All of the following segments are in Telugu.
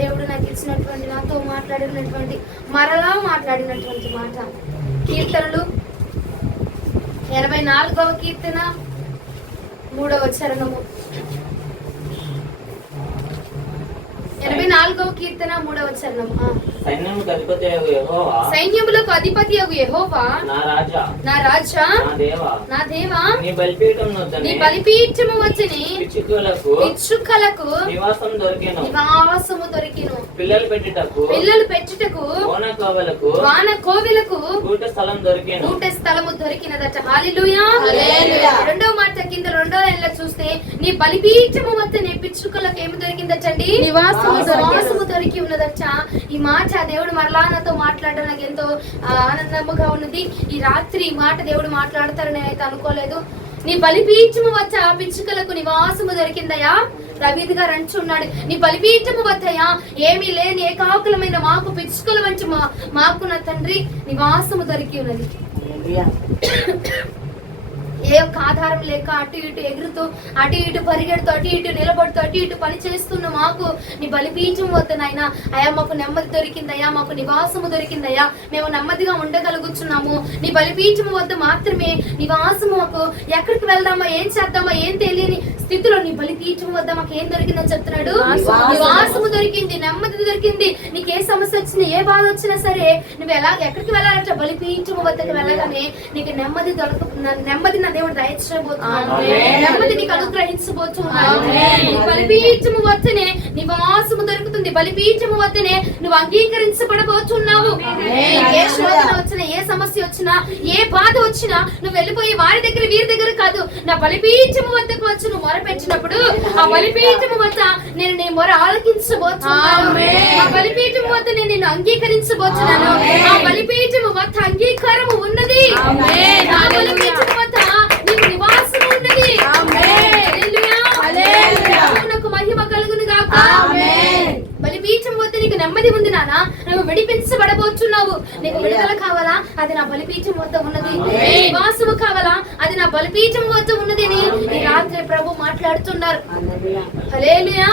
దేవుడు నాకు ఇచ్చినటువంటి, నాతో మాట్లాడినటువంటి, మరలా మాట్లాడినటువంటి మాట. కీర్తనలు 84వ కీర్తన 3వ చరణము. 84వ కీర్తన 3వ చరణము. సైన్యములకు అధిపతియగు యెహోవా నా రాజా నా దేవా నీ బలిపీఠము వచ్చని పిచ్చుకలకు నివాసము దొరికెను. పిల్లలు పెట్టుటకు వాన కోవెలకు గూట స్థలము దొరికినదట. హల్లెలూయా. రెండో మాట కింద రెండో లైన్లో చూస్తే నీ బలిపీఠము వద్దనే పిచ్చుకలకు ఏమి దొరికిందటండి? నివాసము దొరికి ఉన్నదట. ఈ మాట దేవుడు మరలా నాతో మాట్లాడడం నాకు ఎంతో ఆనందముగా ఉన్నది. ఈ రాత్రి ఈ మాట దేవుడు మాట్లాడతారని నేనైతే అనుకోలేదు. నీ బలిపీఠము వద్ద పిచ్చుకలకు నివాసము దొరికిందయా. రవీద్ గారు అంటున్నాడు, నీ బలిపీఠము వద్దయా ఏమీ లేని ఏకాకులమైన మాకు పిచ్చుకల వంటి మాకు నా తండ్రి నివాసము దొరికి ఉన్నది. ఏ ఒక్క ఆధారం లేక అటు ఇటు ఎగురుతూ, అటు ఇటు పరిగెడుతూ, అటు ఇటు నిలబడుతూ, అటు ఇటు పని చేస్తున్న మాకు నీ బలిపీఠం వద్దనైనా అయా మాకు నెమ్మది దొరికిందయ్యా, మాకు నివాసము దొరికిందయ్యా, మేము నెమ్మదిగా ఉండగలుగుతున్నాము. నీ బలిపీఠము వద్ద మాత్రమే నివాసము. మాకు ఎక్కడికి వెళ్దామా, ఏం చేద్దామా, ఏం తెలియని స్థితిలో నీ బలిపీఠం వద్ద మాకు ఏం దొరికిందని చెప్తున్నాడు. నివాసము దొరికింది, నెమ్మది దొరికింది. నీకు ఏ సమస్య వచ్చినా, ఏ బాధ వచ్చినా సరే నువ్వు ఎక్కడికి వెళ్ళాలంటే బలిపీఠము వద్దకు వెళ్ళగానే నీకు నెమ్మది నెమ్మది నా దేవుడు దయచేయబోతున్నాడు. నెమ్మది నీకు అనుగ్రహించబోతున్నాడు. బలిపీఠము వద్దనే నివాసము దొరుకుతుంది. బలిపీఠము వద్దనే నువ్వు అంగీకరించబడబోతున్నావు. ఏ శోధన వచ్చినా, ఏ సమస్య వచ్చినా, ఏ బాధ వచ్చినా నువ్వు వెళ్ళిపోయి వారి దగ్గర వీరి దగ్గర కాదు, నా బలిపీఠము వద్దకు వచ్చి నువ్వు మొర పెట్టినప్పుడు ఆ బలిపీఠము వద్ద నేను నీ మొర ఆలకించబోతున్నాను. ఆ బలిపీఠము వద్ద నేను నిన్ను అంగీకరించబోతున్నాను. ఆ బలిపీఠము వద్ద అంగీకారము ఉన్నది. ఆ బలిపీఠము వద్ద నీకు నివాసము ఉన్నది. నాకు మహిమ కలుగును గాక. బలిపీఠం వద్ద నీకు నెమ్మది ఉంది నాన్న. నువ్వు విడిపించబడబోతున్నావు. నీకు విడుదల కావాలా, అది నా బలిపీఠం వద్ద ఉన్నది. నివాసము కావాలా, అది నా బలిపీఠం వద్ద ఉన్నది అని ఈ రాత్రి ప్రభు మాట్లాడుతున్నారు. హల్లెలూయా.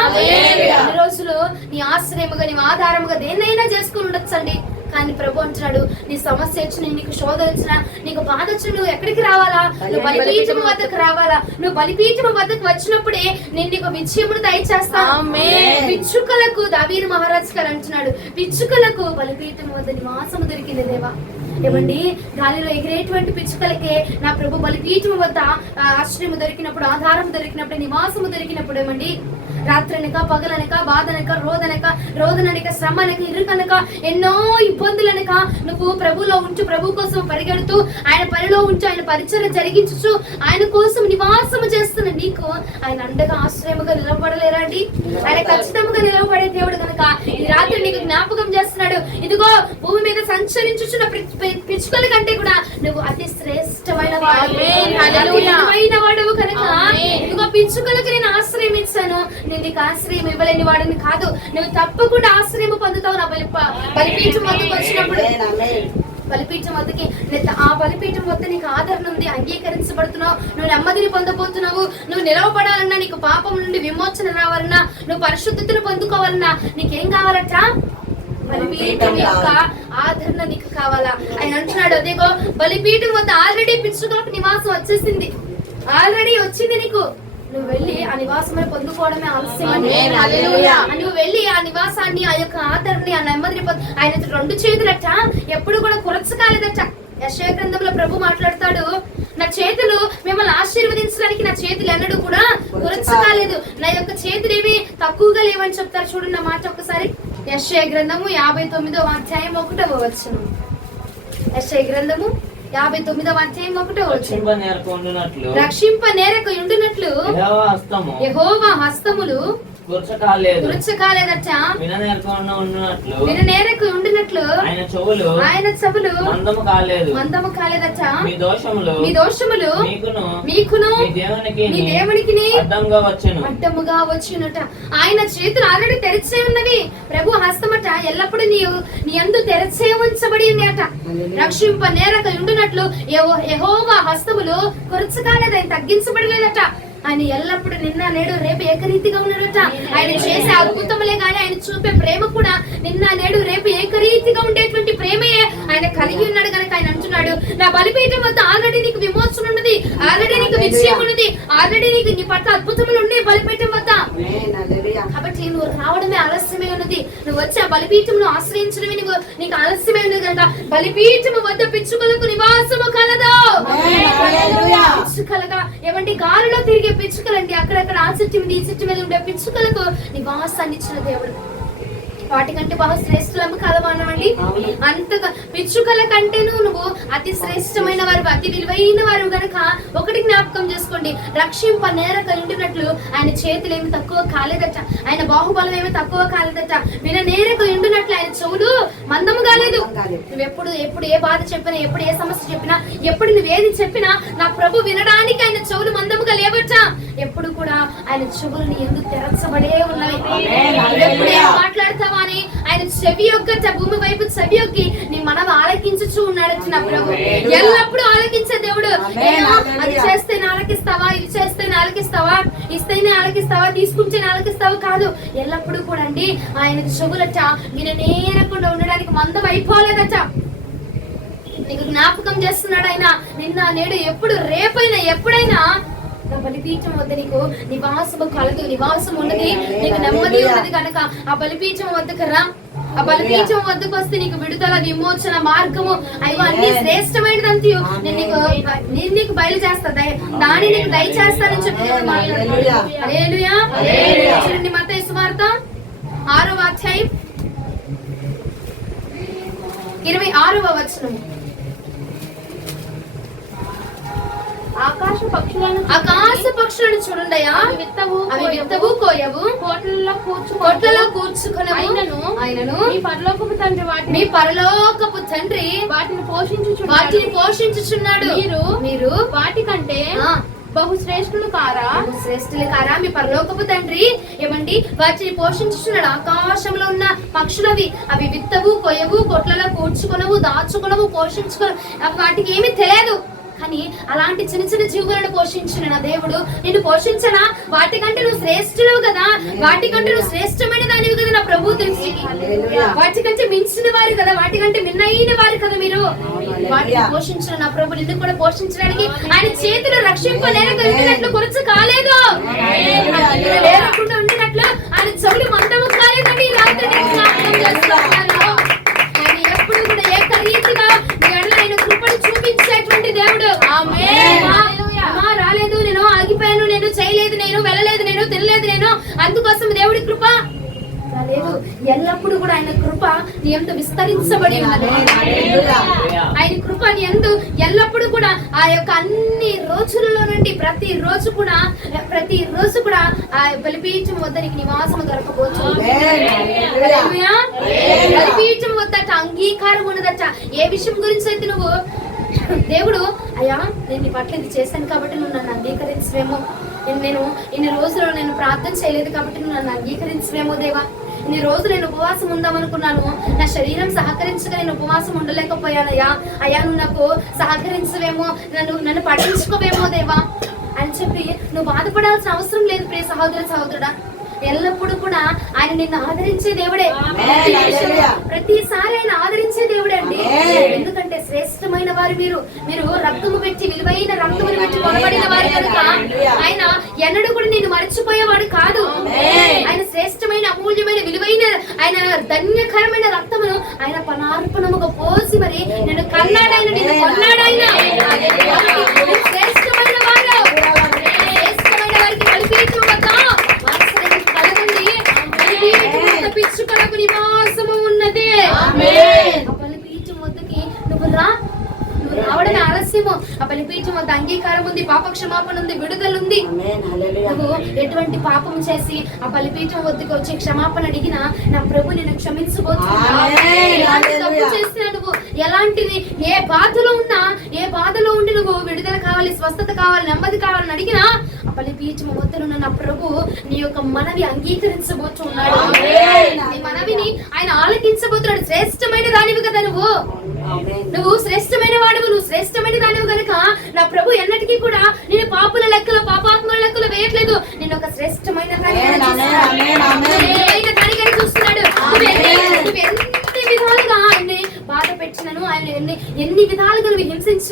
ఈ రోజులు నీ ఆశ్రయముగా, నీ ఆధారముగా దేన్నైనా చేసుకుని ఉండొచ్చండి. కానీ ప్రభు అంటున్నాడు, నీ సమస్య వచ్చిన, నీకు శోధ వచ్చినా, నీకు బాధ వచ్చిన నువ్వు ఎక్కడికి రావాలా? నువ్వు బలిపీఠం వద్దకు రావాలా. నువ్వు బలిపీఠం వద్దకు వచ్చినప్పుడే నేను నీకు విజయమును దయచేస్తాను. పిచ్చుకలకు దావీదు మహారాజు గారు అంటున్నాడు, పిచ్చుకలకు బలిపీఠం వద్ద నివాసము దొరికింది దేవా. ఏమండి, గాలిలో ఎగిరేటువంటి పిచ్చుకలకే నా ప్రభు బలిపీఠం వద్ద ఆశ్రయం దొరికినప్పుడు, ఆధారం దొరికినప్పుడు, నివాసము దొరికినప్పుడు ఏమండి, రాత్రనక పగలనక బాధనక రోదనక శ్రమనక ఇరుకనక ఎన్నో ఇబ్బందులనక నువ్వు ప్రభులో ఉంటూ, ప్రభు కోసం పరిగెడుతూ, ఆయన పనిలో ఉంటూ, ఆయన పరిచర్య జరిగించు, ఆయన కోసం నివాసము చేస్తున్న నీకు ఆయన అండగా ఆశ్రయముగా నిలబడలేరా అండి? ఆయన ఖచ్చితంగా నిలబడే దేవుడు కనుక ఈ రాత్రి నీకు జ్ఞాపకం చేస్తున్నాడు. ఇదిగో భూమి మీద సంచరించుచున్న పిచ్చుకల కంటే కూడా నువ్వు అతి శ్రేష్టమైన వాడవు కనుక ఇదిగో పిచ్చుకలకు నేను ఆశ్రయం ఇచ్చాను. నేను నీకు ఆశ్రయం ఇవ్వలేని వాడిని కాదు. నువ్వు తప్పకుండా ఆశ్రయం పొందుతావు నా బలిపీఠం వద్దకు వచ్చినప్పుడు. బలిపీఠం వద్దకి ఆ బలిపీఠం వద్ద నీకు ఆదరణ ఉంది, అంగీకరించబడుతున్నావు, నువ్వు నెమ్మదిని పొందబోతున్నావు. నువ్వు నిలవబడాలన్నా, నీకు పాపం నుండి విమోచన రావాలన్నా, నువ్వు పరిశుద్ధతను పొందుకోవాలన్నా నీకేం కావాలట? బలిపీఠం యొక్క ఆదరణ నీకు కావాలా? ఆయన అంటున్నాడు, అదేగో బలిపీఠం వద్ద ఆల్రెడీ పిచ్చుకలకు నివాసం వచ్చేసింది, ఆల్రెడీ వచ్చింది నీకు. నువ్వు వెళ్ళి ఆ నివాసమును పొందుకోవడమే ఆలస్యం. నువ్వు వెళ్ళి ఆ నివాసాన్ని, ఆ యొక్క ఆదరణని, ఆ నెమ్మదిని ఆయన 2 చేతులట ఎప్పుడు కూడా కురచకాలేదట. యెషయా గ్రంథంలో ప్రభు మాట్లాడతాడు, నా చేతులు మిమ్మల్ని ఆశీర్వదించడానికి నా చేతులు ఎన్నడూ కూడా కురచకాలేదు, నా యొక్క చేతులు ఏమి తక్కువగా లేవని చెప్తారు. చూడండి నా మాట ఒకసారి. యెషయా గ్రంథము 59వ అధ్యాయం 1వ వచనం. యెషయా గ్రంథము 59వ అధ్యాయం 1వ వచనం. రక్షింప నేరక ఉండునట్లు యెహోవా హస్తములు కురచకాలేదట. విననేరకు ఉండినట్లు ఆయన చెవులు మందము కాలేదట. మీ దోషములు మీకును మీ దేవునికి అడ్డముగా వచ్చునట. ఆయన చేతులు ఆల్రెడీ తెరిచే ఉన్నవి. ప్రభు హస్తమట ఎల్లప్పుడూ నీ యందు తెరిచే ఉంచబడి ఉన్నాయట. రక్షింప నేరక ఉండునట్లు యెహోవా హస్తములు కురచకాలేదు, ఆయన తగ్గించబడలేదట. ఆయన ఎల్లప్పుడు నిన్న నేడు రేపు ఏకరీతిగా ఉన్నాడట. ఆయన చేసే అద్భుతములే గాని, ఆయన చూపే ప్రేమ కలిగి ఉన్నాడు కనుక ఆయన అంటున్నాడు, నా బలిపీఠం వద్ద ఆల్రెడీ నీకు విమోచన ఉన్నది, ఆల్రెడీ నీకు విజయం ఉన్నది, ఆల్రెడీ నీకు నీ పట్ల అద్భుతములు ఉన్నాయి బలిపీఠం వద్ద. కాబట్టి నువ్వు రావడమే ఆలస్యమే ఉన్నది, నువ్వు వచ్చి ఆ బలిపీఠమును ఆశ్రయించడమే నీకు ఆలస్యమే ఉన్నది కనుక బలిపీఠము వద్ద పిచ్చుకలకు నివాసము కలదు. పిచ్చుకలుగా ఏమంటే గాలిలో తిరిగే పిచ్చుకలండి, అక్కడక్కడ ఆ చెట్టు మీద ఈ చెట్టు మీద ఉండే పిచ్చుకలకు నివాసాన్ని ఇచ్చిన దేవుడు. వాటికంటే బహు శ్రేష్ఠులము కలవానమండి. అంతగా పిచ్చుకల కంటేను నువ్వు అతి శ్రేష్టమైన వారు, అతి విలువైన వారు గనక ఒకటి జ్ఞాపకం చేసుకోండి, రక్షింప నేరక ఉండినట్లు ఆయన చేతులు ఏమి తక్కువ కాలేదట, ఆయన బాహుబలం ఏమి తక్కువ కాలేదట, విన నేరకు ఉండినట్లు ఆయన చెవులు మందము కాలేదు. నువ్వు ఎప్పుడు ఏ బాధ చెప్పినా, ఎప్పుడు ఏ సమస్య చెప్పినా, ఎప్పుడు నువ్వేది చెప్పినా నా ప్రభు వినడానికి ఆయన చెవులు మందముగా లేవట. ఎప్పుడు కూడా ఆయన చెవులు ఎందుకు తెరచబడే ఉన్నవి. ఎప్పుడు ఏం మాట్లాడతావా అని ఆయన చెవి యొక్కట, భూమి వైపు చెవి యొక్కి నీ మనం ఆలకించుచూ ఉన్నాడట నా ప్రభు. ఎల్లప్పుడూ ఆలకించే దేవుడు. అది చేస్తే ఆలకిస్తావా, ఇది చేస్తే ఆలకిస్తావా, ఇస్తేనే ఆలకిస్తావా, తీసుకుంటేనే ఆలకిస్తావా కాదు, ఎల్లప్పుడూ కూడా అండి ఆయన చెవులట విన నేరకుండా ఉండడానికి మందం అయిపోలేదట. నీకు జ్ఞాపకం చేస్తున్నాడు ఆయన నిన్న నేడు ఎప్పుడు రేపైనా ఎప్పుడైనా బలిపీఠం వద్ద నీకు నివాసము కలదు, నివాసం ఉన్నది, నీకు నెమ్మది ఉన్నది కనుక ఆ బలిపీఠం వద్దకు రా. ఆ బలిపీఠం వద్దకు వస్తే నీకు విడుదల, విమోచన మార్గము అయ్యో అన్ని శ్రేష్టమైనదంతా నేను నీకు బయలు చేస్తా, దాన్ని నీకు దయచేస్తానని చెప్పి హల్లెలూయా. చూడండి మత్తయి సువార్త 6వ అధ్యాయం 26వ వచనం. ఆకాశ పక్షులను చూడండియా, అవి విత్తవు కోయవు, కోట్లలో కూర్చుకొనవు, ఆయనను మీ పరలోకపు తండ్రి వాటిని పోషించుచున్నాడు. మీరు వాటికంటే బహు శ్రేష్ఠులు కారా, మీ పరలోకపు తండ్రి ఏమండి వాటిని పోషించుచున్నాడు. ఆకాశంలో ఉన్న పక్షులవి, అవి విత్తవు కొయ్యవు, కొట్లలో కూర్చుకొనవు, దాచుకొనవు, పోషించుకొనవు, వాటికి ఏమీ తెలియదు. కానీ అలాంటి చిన్న చిన్న జీవులను పోషించిన నా దేవుడు నిన్ను పోషించనా? వాటికంటే నువ్వు శ్రేష్ఠులు కదా, వాటికంటే నువ్వు శ్రేష్టమైన దానివి కదా నా ప్రభు తెలిసి, వాటికంటే మించిన వారు కదా, వాటికంటే మిన్నైన వారు కదా మీరు. వాటిని పోషించిన నా ప్రభు నిన్ను కూడా పోషించడానికి ఆయన చేతులు రక్షింపలేనట్లు కొరచ కాలేదు, లేకుండా ఉండినట్లు ఆయన చెవులు మందము కాలేదండి. రాత్రి ఆయన ఎప్పుడు కూడా ఏకరీతిగా ఆయన కృపను చూపించేటువంటి దేవుడు. రాలేదు, నేను ఆగిపోయాను, నేను చేయలేదు, నేను వెళ్ళలేదు, నేను తినలేదు, నేను అందుకోసం దేవుడి కృప లేదు. ఎల్లప్పుడు కూడా ఆయన కృప నీ యందు విస్తరించబడి ఉన్నది. ఆయన కృప నీ యందు ఎల్లప్పుడు కూడా ఆ యొక్క అన్ని రోజులలో నుండి ప్రతి రోజు కూడా ఆ బలిపీఠం వద్ద నీకు నివాసం దొరకబోతుంది. బలిపీఠం వద్దట అంగీకారం ఉన్నదట. ఏ విషయం గురించి అయితే నువ్వు దేవుడు అయ్యా నేను నీ పట్ల ఇది చేశాను కాబట్టి నువ్వు నన్ను అంగీకరించవేమో, నేను ఇన్ని రోజులు నేను ప్రార్థన చేయలేదు కాబట్టి నువ్వు నన్ను అంగీకరించవేమో దేవా, ఇన్ని రోజులు నేను ఉపవాసం ఉందామనుకున్నాను, నా శరీరం సహకరించగా నేను ఉపవాసం ఉండలేకపోయానయ్యా, అయ్యా నువ్వు నాకు సహకరించవేమో, నన్ను పట్టించుకోవేమో దేవా అని చెప్పి నువ్వు బాధపడాల్సిన అవసరం లేదు ప్రియ సహోదరుడా. ఎల్లప్పుడు కూడా ఆయన నిన్ను ఆదరించే దేవుడే. ప్రతిసారి ఆయన ఆదరించే దేవుడే అండి. ఎందుకంటే శ్రేష్టమైన వారు మీరు రక్తము పెట్టి విలువైన రక్తమును పెట్టి కొనబడిన వారు కనుక ఆయన ఎన్నడూ కూడా నిన్ను మర్చిపోయేవాడు కాదు. ఆయన శ్రేష్టమైన అమూల్యమైన విలువైన ఆయన ధన్యకరమైన రక్తమును ఆయన పనార్పణముగా పోసి మరి నిన్ను కన్నాడాయన, నిన్ను కొన్నాడాయన. శ్రేష్టమైన వారు, శ్రేష్టమైన వారికి బలిపీఠం వద్ద పిచ్చుకలకు నివాసము ఉన్నది. బలిపీఠం వద్దకి నువ్వు రావడమే ఆలస్యము. ఆ బలిపీఠం వద్ద అంగీకారం ఉంది, పాప క్షమాపణ ఉంది, విడుదల ఉంది. నువ్వు ఎటువంటి పాపం చేసి ఆ బలిపీఠం వద్దకు వచ్చి క్షమాపణ అడిగినా నా ప్రభు నిన్ను క్షమించబోతున్నాడు. తప్పు చేసినా నువ్వు ఎలాంటిది ఏ బాధలో ఉన్నా, ఏ బాధలో ఉండి నువ్వు విడుదల కావాలి, స్వస్థత కావాలి, నెమ్మది కావాలని అడిగినా ఆ బలిపీఠం వద్దనున్న నా ప్రభు నీ యొక్క మనవి అంగీకరించబోతున్నాడు. నీ మనవిని ఆయన ఆలకించబోతున్నాడు. శ్రేష్టమైన దానివి కదా నువ్వు శ్రేష్టమైన వాడువు, నువ్వు శ్రేష్టమైన దానివి కనుక నా ప్రభు ఎన్నటికీ కూడా నేను పాపుల లెక్కలో, పాపాత్మల లెక్కలో వేయట్లేదు. నేను ఒక శ్రేష్టమైన దానిగా చూస్తున్నాడు. నువ్వు ఎన్ని విధాలుగా ఆయన్ని బాధ పెట్టినను, ఆయన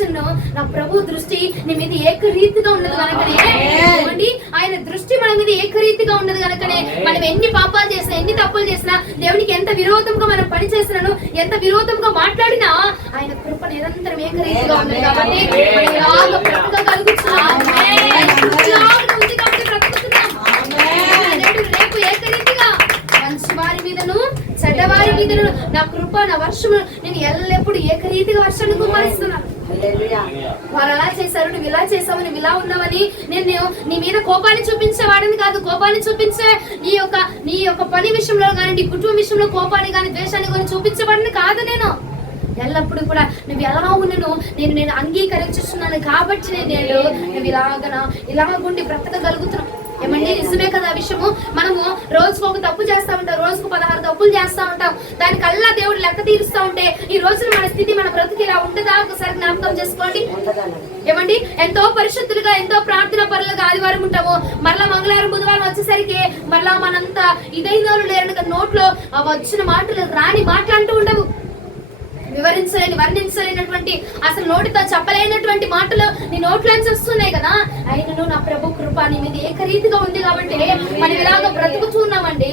ఆలోచనను నా ప్రభు దృష్టి నీ మీద ఏకరీతిగా ఉన్నది కనుకనే, ఆయన దృష్టి మన మీద ఏకరీతిగా ఉన్నది కనుకనే మనం ఎన్ని పాపాలు చేసినా, ఎన్ని తప్పులు చేసినా, దేవునికి ఎంత విరోధంగా మనం పని చేసినాను, ఎంత విరోధంగా మాట్లాడినా ఆయన కృప నిరంతరం ఏకరీతిగా ఉన్నది కాబట్టి మనం ఇలాగ బ్రతకగలుగుతున్నాం. రేపు ఏకరీతిగా మంచి వారి మీదను చెడ్డవారి మీదను నా కృప, నా వర్షము నేను ఎల్లప్పుడూ ఏకరీతిగా వర్షాన్ని కుమ్మరిస్తున్నాను. వారు అలా చేశారు, నువ్వు ఇలా చేసావు, నువ్వు ఇలా ఉన్నావని నేను నీ మీద కోపాన్ని చూపించేవాడిని కాదు. కోపాన్ని చూపించే నీ యొక్క పని విషయంలో కానీ, నీ కుటుంబ విషయంలో కోపాన్ని కానీ, ద్వేషాన్ని కానీ చూపించేవాడిని కాదు. నేను ఎల్లప్పుడు కూడా నువ్వు ఎలా ఉన్నను నేను అంగీకరించున్నాను కాబట్టి నువ్వు ఇలాగుండి బ్రతకగలుగుతున్నావు. ఏమండి, నిజమే కదా విషయము. మనము రోజుకు ఒక తప్పు చేస్తా ఉంటాం, రోజుకు 16 తప్పులు చేస్తా ఉంటాం. దానికల్లా దేవుడు లెక్క తీరుస్తా ఉంటే ఈ రోజున మన స్థితి, మన బ్రతుకు ఇలా ఉంటుందా? ఒకసారి జ్ఞాపకం చేసుకోండి. ఏమండి, ఎంతో పరిశుద్ధులుగా, ఎంతో ప్రార్థన పరులుగా ఆదివారం ఉంటాము, మరలా మంగళవారం బుధవారం వచ్చేసరికి మరలా మనంతా ఇదైన వాళ్ళు లేరు. నోట్లో వచ్చిన మాటలు రాని మాట్లాడుతూ ఉండవు. వర్ణించలేనటువంటి, అసలు నోటితో చెప్పలేనటువంటి మాటలు నీ నోట్లోంచి వస్తున్నాయి కదా. అయినను నా ప్రభు కృప నీ మీద ఏకరీతిగా ఉంది కాబట్టి మనం ఇలాగ బ్రతుకుతున్నామండి.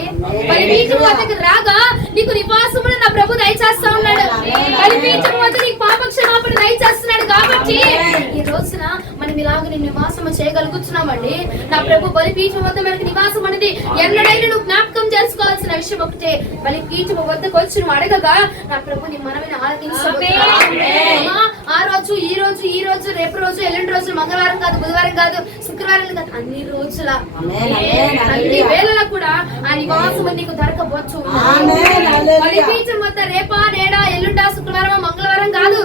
బలిపీఠం వద్దకు రాగా నీకు నివాసమును నా ప్రభు దయచేస్తా ఉన్నాడు. బలిపీఠం వద్ద నీకు పాప క్షమాపణ దయచేస్తున్నాడు కాబట్టి ఈ రోజున మనం ఇలాగ నీ నివాసము చేయగలుగుతున్నామండి. నా ప్రభు బలిపీఠం వద్ద మనకి నివాసం అనేది ఎన్నడైనా నువ్వు జ్ఞాపకం చేసుకోవాల్సిన విషయం ఒకటే. బలిపీఠం వద్దకు వచ్చి నువ్వు అడగగా నా ప్రభు నీ మనవిని ఆ రోజు, ఈ రోజు, రేపు రోజు, ఎల్లుండి రోజు, మంగళవారం కాదు, బుధవారం కాదు, శుక్రవారం కాదు, అన్ని రోజుల అన్ని వేళలా కూడా ఆ నివాసం నీకు దొరకవచ్చు. బలిపీఠం వద్ద రేపా, నేడా, ఎల్లుండా, శుక్రవారం, మంగళవారం కాదు,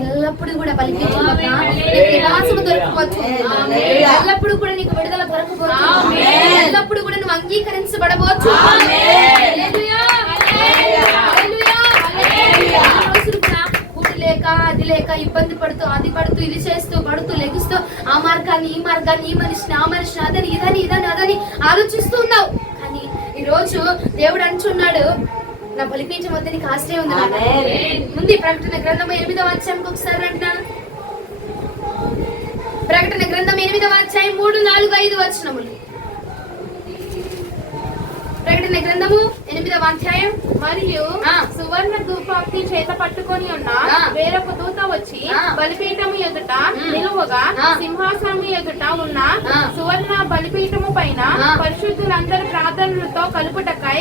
ఎల్లప్పుడు కూడా బలిపీఠం వద్ద నివాసం దొరకవచ్చు. ఎల్లప్పుడు కూడా నీకు విడుదల దొరకవచ్చు. ఎల్లప్పుడు కూడా నువ్వు అంగీకరించబడవచ్చు. లేక అది లేక ఇబ్బంది పడుతూ, అది పడుతూ, ఇది చేస్తూ, పడుతూ, లెగుస్తూ, ఆ మార్గాన్ని, ఈ మార్గాన్ని, ఈ మనిషిని, ఆ మనిషిని, అదని ఆలోచిస్తూ ఉన్నావు. కానీ ఈ రోజు దేవుడు అంటున్నాడు, నా బలిపీఠం వద్ద నీకు ఆశ్రయం ఉంది. ముందు ప్రకటన గ్రంథం 8వ అధ్యాయంకి ఒకసారి అంటున్నాను. ప్రకటన గ్రంథం 8వ అధ్యాయం 3, 4, 5 వచనములు. ప్రకటన గ్రంథము 8వ అధ్యాయం. మరియు సువర్ణ ధూపాగ్ని చేత పట్టుకొని ఉన్న వేరొక దూత వచ్చి బలిపీఠము ఎదుట నిలువగా, సింహాసనము ఎదుట ఉన్న సువర్ణ బలిపీఠము పైన పరిశుద్ధులందరి ప్రార్థనలతో కలుపుటకై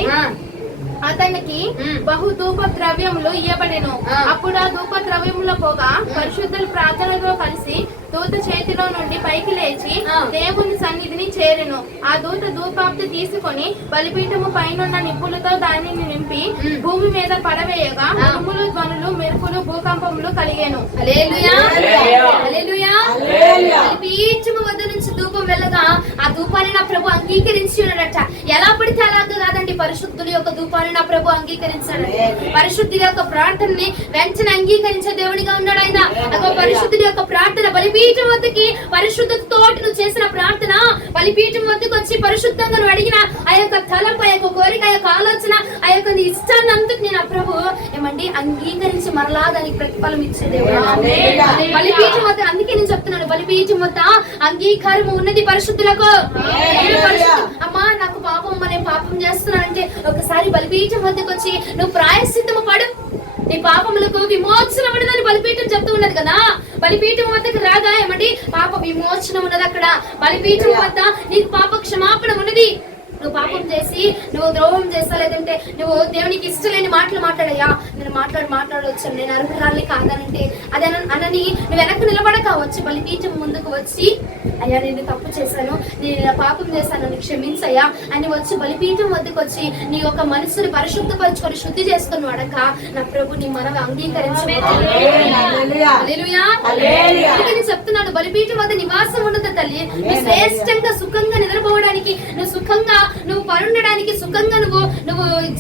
అతనికి బహు ధూప ద్రవ్యములు ఇయ్యబడెను. అప్పుడు ఆ ధూప ద్రవ్యముల పోగా పరిశుద్ధుల ప్రార్థనతో కలిసి దూత చేతిలో నుండి పైకి లేచి దేవుని సన్నిధిని చేరెను. ఆ దూత ధూపాప్తి తీసుకొని బలిపీఠము పైనున్న నిప్పులతో దానిని నింపి భూమి మీద పడవేయగా ఉరుములు, ధ్వనులు, మెరుపులు, భూకంపములు కలిగేను. బలిపీఠము వద్ద నుంచి ధూపం వెళ్ళగా ఆ ధూపాన్ని నా ప్రభు అంగీకరించి ఉన్నాడట. ఎలా పడితే అలాగా కాదండి, పరిశుద్ధుల యొక్క ధూపాన్ని నా ప్రభు అంగీకరించాడు. పరిశుద్ధుల యొక్క ప్రార్థనని వెంటనే అంగీకరించే దేవుడిగా ఉన్నాడు ఆయన. పరిశుద్ధుల యొక్క ప్రార్థన బలిపీఠం వద్దకి పరిశుద్ధతతో నువ్వు చేసిన ప్రార్థన బలిపీఠం వద్దకు వచ్చి పరిశుద్ధంగా నువ్వు అడిగిన ఆ యొక్క తలంపు, ఆ యొక్క కోరిక, ఆ యొక్క ఆలోచన, ఆ యొక్క నీ ఇష్టాన్ని అంతకు నేను ప్రభు ఏమండి అంగీకరించి మరలా దానికి ప్రతిఫలం ఇచ్చే దేవుడు. బలిపీఠం వద్ద, అందుకే నేను చెప్తున్నాను, బలిపీఠం వద్ద అంగీకారం ఉన్నది పరిశుద్ధులకు. అమ్మా నాకు పాపం, నేను పాపం చేస్తున్నానంటే ఒకసారి బలిపీఠం వద్దకు వచ్చి నువ్వు ప్రాయశ్చిత్తము పడు, నీ పాపములకు విమోచన ఉన్నదని బలిపీఠం చెప్తూ ఉన్నది కదా. బలిపీఠం వద్దకు రాగా ఏమండి పాప విమోచన ఉన్నది. అక్కడ బలిపీఠం వద్ద నీకు పాప క్షమాపణ ఉన్నది. నువ్వు పాపం చేసి, నువ్వు ద్రోహం చేస్తా, లేదంటే నువ్వు దేవునికి ఇష్టం లేని మాటలు మాట్లాడయ్యా, నేను మాట్లాడవచ్చు, నేను అర్హురాల్ని కాదనంటే అది అనని నువ్వు వెనక్కి నిలబడక వచ్చి బలిపీఠం ముందుకు వచ్చి, అయ్యా నేను తప్పు చేశాను, నేను ఇలా పాపం చేశాను, నీకు క్షమించయ్యా అని వచ్చి బలిపీఠం వద్దకు వచ్చి నీ యొక్క మనసుని పరిశుద్ధపరచుకొని శుద్ధి చేసుకుని అడక నా ప్రభు నీ మనవి అంగీకరించలేదు. చెప్తున్నాను, బలిపీఠం వద్ద నివాసం ఉన్నది తల్లి. నువ్వు శ్రేష్టంగా సుఖంగా నిద్రపోవడానికి, నువ్వు సుఖంగా నువ్వు పరుండడానికి, సుఖంగా నువ్వు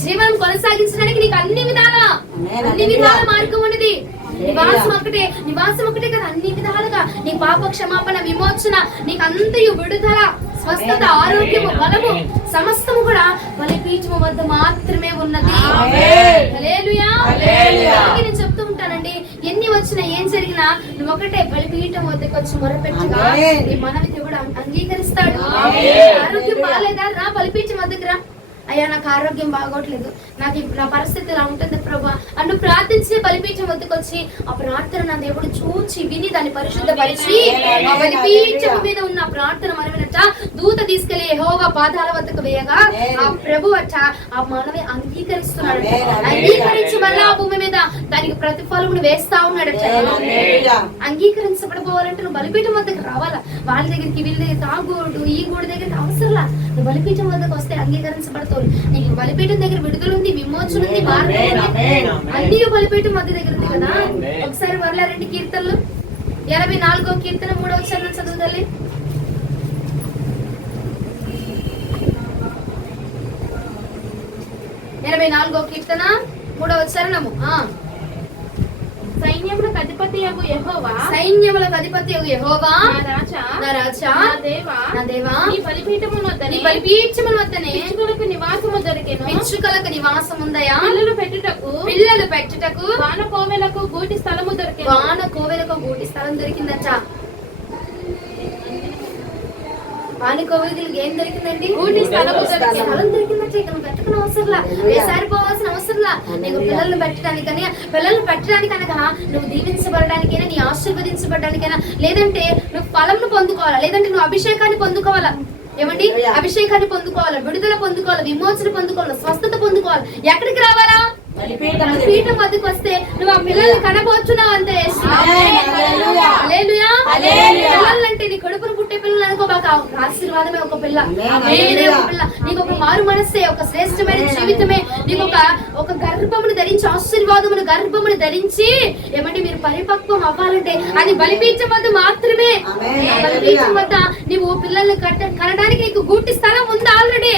జీవనం కొనసాగించడానికి నీకు అన్ని విధాల మార్గం ఉన్నది. నివాసం ఒకటే కదా, అన్ని విధాలుగా నీ పాప క్షమాపణ, విమోచన, నీకు అంతయు విడుదల, స్వస్థత, ఆరోగ్యము, బలము సమస్తము కూడా బలిపీఠము వద్ద మాత్రమే ఉన్నది. నేను చెప్తూ ఉంటానండి, ఎన్ని వచ్చినా ఏం జరిగినా నువ్వు ఒకటే బలిపీఠం వద్దకు వచ్చి మొరపెట్టగా నీ మనవి దేవుడు అంగీకరిస్తాడు. ఆరోగ్యం బాగాలేదా, రా బలిపీఠం వద్దకు రా. అయ్యా నాకు ఆరోగ్యం బాగోట్లేదు, నాకు నా పరిస్థితి ఇలా ఉంటుంది ప్రభా అన్ను ప్రార్థించి బలిపీఠం వద్దకు వచ్చి ఆ ప్రార్థన నా దేవుడు చూచి విని దాన్ని పరిశుద్ధపరిచి ఆ బలిపీఠం మీద ఉన్న ప్రార్థన మనవినట్ట దూత తీసుకెళ్లి యెహోవా పాదాల వద్దకు వేయగా ఆ ప్రభు అట్ట ఆ మనవి అంగీకరిస్తున్నాడు. అంగీకరించి మళ్ళా ఆ భూమి మీద దానికి ప్రతిఫలమును వేస్తా ఉన్నాడట. అంగీకరించబడిపోవాలంటే నువ్వు బలిపీఠం వద్దకు రావాలా. వాళ్ళ దగ్గరికి వీళ్ళ దగ్గర తాగోడు ఈ గోడు దగ్గరికి అవసరంలా. నువ్వు బలిపీఠం వద్దకు వస్తే అంగీకరించబడతావు. నీకు బలిపీఠం దగ్గర విడుదల ఉంది, విమోచన ఉంది, అన్ని బలిపీఠం మధ్య దగ్గర ఉంది కదా. ఒకసారి వరల 2 కీర్తనలు 84వ కీర్తన 3వ వచనం చదువుతల్లి. 84వ కీర్తన 3వ వచనము. సైన్యములకు అధిపతియగు యెహోవా, సైన్యములకు అధిపతియగు యెహోవా, నా రాజా, నా దేవా, నీ బలిపీఠముల వద్దనే పిచ్చుకలకు నివాసము దొరికెను. పిచ్చుకలకు నివాసం ఉందయా. పిల్లలు పెట్టుటకు వాన కోవెలకు గూటి స్థలము దొరికెను. వాన కోవెలకు గూటి స్థలం దొరికిందట. వాని కోవెలకి ఏం దొరికిందండి? గూటి స్థలం దొరికిందంటే ఇక నువ్వు పెట్టుకుని అవసరంలా, వేసారిపోవాల్సిన అవసరంలా. నీకు పిల్లల్ని పెట్టడానికని అనగా నువ్వు దీవించబడడానికైనా, నీ ఆశీర్వదించబడడానికైనా, లేదంటే నువ్వు ఫలంను పొందుకోవాలా, లేదంటే నువ్వు అభిషేకాన్ని పొందుకోవాలా. ఏమండి? అభిషేకాన్ని పొందుకోవాలా, విడుదల పొందుకోవాలా, విమోచన పొందుకోవాలా, స్వస్థత పొందుకోవాలి. ఎక్కడికి రావాలా? పీఠం వద్దకు వస్తే నువ్వు ఆ పిల్లల్ని కనబోచున్నావు అంతే. పిల్లలంటే నీ కడుపును పుట్టే పిల్లలు అనుకోబాక, ఆశీర్వాదమే ఒక పిల్ల, నీకు ఒక మారు మనస్సే, ఒక శ్రేష్టమైన జీవితమే, నీకు ఒక గర్భమును ధరించి గర్భమును ధరించి ఏమంటే మీరు పరిపక్వం అవ్వాలంటే అది బలిపీఠం వద్ద మాత్రమే. బలిపీఠం వద్ద నువ్వు పిల్లల్ని కనడానికి నీకు గూటి స్థలం ఉంది ఆల్రెడీ.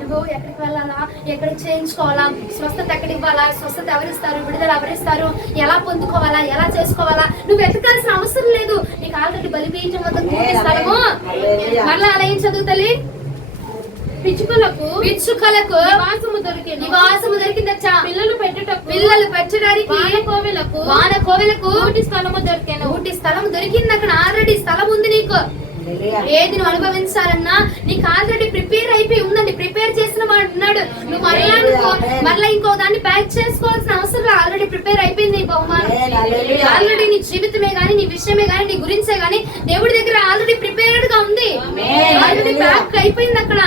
నువ్వు ఎక్కడికి వెళ్ళాలా, ఎక్కడికి చేయించుకోవాలా, స్వస్థత ఎక్కడ ఇవ్వాలా, స్వస్థత ఎవరిస్తారు, విడుదల ఎవరిస్తారు, ఎలా పొందుకోవాలా, ఎలా చేసుకోవాలా, నువ్వు వెతకాల్సిన అవసరం లేదు. నీకు ఆల్రెడీ బలిపీఠం వద్ద గూటి స్థలము. మరలా అలా ఏం చదువుతలే? పిచ్చుకలకు నివాసము దొరికిందచ్చ. పిల్లలు పెట్టడానికి వాన కోవెలకు గూటి స్థలము దొరికాను. గూటి స్థలం దొరికింది. అక్కడ ఆల్రెడీ స్థలం ఉంది నీకు. ఏది నువ్వు అనుభవించాలన్నా నీకు ఆల్రెడీ ప్రిపేర్ అయిపోయి ఉందండి. ప్రిపేర్ చేసిన వాడు ఉన్నాడు. నువ్వు మరలా ఇంకో దాన్ని బ్యాక్ చేసుకోవాల్సిన అవసరం ఆల్రెడీ ప్రిపేర్ అయిపోయింది. నీ బహుమానం ఆల్రెడీ నీ జీవితమే గానీ, నీ విషయమే గానీ, నీ గురించే గానీ దేవుడి దగ్గర ఆల్రెడీ ప్రిపేర్డ్ గా ఉంది. ఆల్రెడీ బ్యాక్ అయిపోయింది. అక్కడ